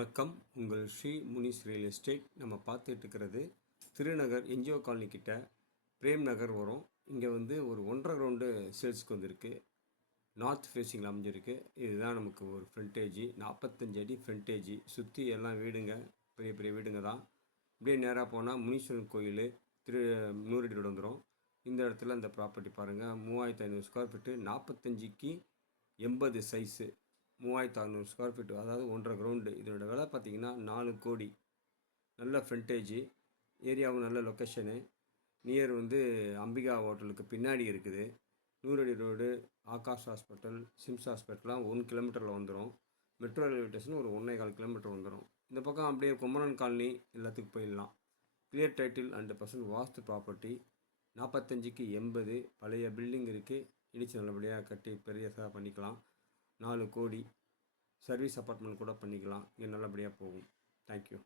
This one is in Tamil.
வணக்கம். உங்கள் ஸ்ரீ முனிஸ் ரியல் எஸ்டேட். நம்ம பார்த்துட்டு இருக்கிறது திருநகர் என்ஜிஓ காலனி கிட்ட பிரேம் நகர் வரும். இங்கே வந்து ஒரு 1.5 கிரவுண்டு சேல்ஸுக்கு வந்திருக்கு. நார்த் ஃபேஸிங்கில் அமைஞ்சிருக்கு. இதுதான் நமக்கு ஒரு ஃப்ரண்டேஜி, 45 அடி ஃப்ரண்டேஜி. சுற்றி எல்லாம் வீடுங்க, பெரிய பெரிய வீடுங்க தான். இப்படியே நேராக போனால் முனீஸ்வரன் கோயில் 100 அடி ரோடு வந்துடும். இந்த இடத்துல இந்த ப்ராப்பர்ட்டி பாருங்கள், 3500 ஸ்கொயர் ஃபீட்டு, 45க்கு 80 சைஸு, 3600 ஸ்கொயர் ஃபீட்டு, அதாவது 1.5 கிரவுண்டு. இதோட விலை பார்த்திங்கன்னா 4 கோடி. நல்ல ஃப்ரண்டேஜி, ஏரியாவும் நல்ல லொக்கேஷனு. நியர் வந்து அம்பிகா ஹோட்டலுக்கு பின்னாடி இருக்குது. 100 அடி ரோடு, ஆகாஷ் ஹாஸ்பிட்டல், சிம்ஸ் ஹாஸ்பிட்டல்லாம் 1 கிலோமீட்டரில் வந்துடும். மெட்ரோ ரயில்வே ஸ்டேஷன் ஒரு 1.25 கிலோமீட்டர் வந்துடும். இந்த பக்கம் அப்படியே குமரன் காலனி எல்லாத்துக்கும் போயிடலாம். கிளியர் டைட்டில் 100% வாஸ்து ப்ராப்பர்ட்டி. 45க்கு 80 பழைய பில்டிங் இருக்குது. இடித்து நல்லபடியாக கட்டி பெரியதாக பண்ணிக்கலாம். 4 கோடி. சர்வீஸ் அப்பார்ட்மெண்ட் கூட பண்ணிக்கலாம். இங்கே நல்லபடியாக போகும். தேங்க்யூ.